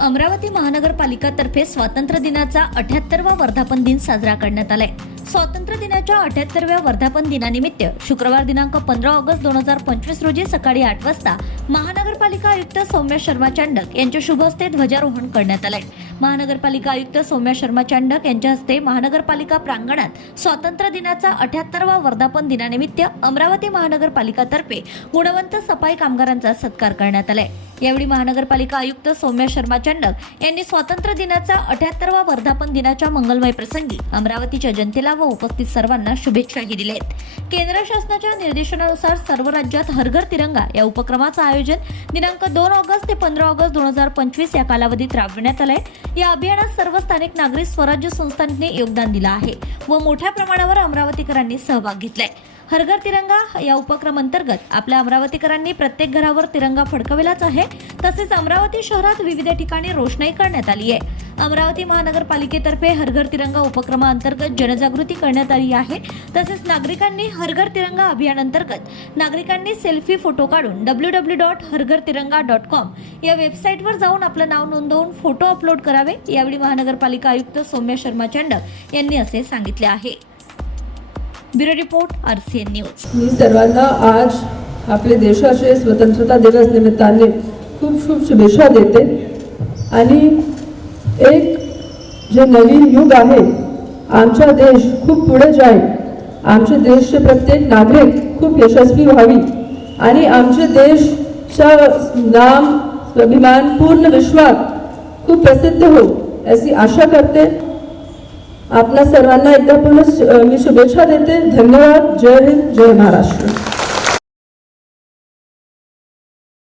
अमरावती महानगरपालिकातर्फे स्वातंत्र्य दिनाचा अठ्याहत्तरवा वर्धापन दिन साजरा करण्यात आलाय. स्वातंत्र्य दिनाच्या अठ्याहत्तरव्या वर्धापन दिनानिमित्त शुक्रवार दिनांक पंधरा ऑगस्ट दोन हजार पंचवीस रोजी सकाळी आठ वाजता महानगरपालिका आयुक्त सौम्य शर्मा चांडक यांच्या शुभ हस्ते ध्वजारोहण करण्यात आलंय. महानगरपालिका आयुक्त सौम्य शर्मा चांडक यांच्या हस्ते महानगरपालिका प्रांगणात स्वातंत्र्य दिनाचा अठ्याहत्तरवा वर्धापन दिनानिमित्त अमरावती महानगरपालिकातर्फे गुणवंत सफाई कामगारांचा सत्कार करण्यात आलाय. यावेळी महानगरपालिका आयुक्त सौम्य शर्मा चांडक यांनी स्वातंत्र्य दिनाचा अठ्याहत्तरवा वर्धापन दिनाच्या मंगलमय प्रसंगी अमरावतीच्या जनतेला व उपस्थित सर्वांना शुभेच्छाही दिल्या आहेत. केंद्र शासनाच्या निर्देशनानुसार सर्व राज्यात हरघर तिरंगा या उपक्रमाचं आयोजन दिनांक दोन ऑगस्ट ते पंधरा ऑगस्ट दोन हजार पंचवीस या कालावधीत राबविण्यात आलं आहे या अभियानात सर्व स्थानिक नागरिक स्वराज्य संस्थांनी योगदान दिलं आहे व मोठ्या प्रमाणावर अमरावतीकरांनी सहभाग घेतलाय. हरघर तिरंगा या उपक्रम अंतर्गत आपल्या अमरावतीकरांनी प्रत्येक घरावर तिरंगा फडकविलाच आहे. तसेच अमरावती शहरात विविध ठिकाणी रोषणाई करण्यात आली आहे. अमरावती महानगरपालिकेतर्फे हरघर तिरंगा उपक्रमाअंतर्गत जनजागृती करण्यात आली आहे. तसेच नागरिकांनी हरघर तिरंगा अभियानांतर्गत नागरिकांनी सेल्फी फोटो काढून डब्ल्यू डब्ल्यू डॉट हरघर तिरंगा डॉट कॉम या वेबसाईटवर जाऊन आपलं नाव नोंदवून फोटो अपलोड करावे यावेळी महानगरपालिका आयुक्त सौम्य शर्मा चांडक यांनी असे सांगितले आहे. Bureau report RCN news. मी सर्वांना आज आपल्या देशाचे स्वतंत्रता दिवस निमित्ताने खूप खूप शुभेच्छा देते आणि एक जे नवीन युग आहे आमचा देश खूप पुढे जाईल. आमचे देशचे प्रत्येक नागरिक खूप यशस्वी व्हावी. आणि आमचे देशचा नाम स्वाभिमान पूर्ण विश्वात खूप प्रसिद्ध हो अशी आशा करते. आपल्या सर्वांना एकदा पुन्हा मी शुभेच्छा देते. धन्यवाद. जय हिंद. जय महाराष्ट्र.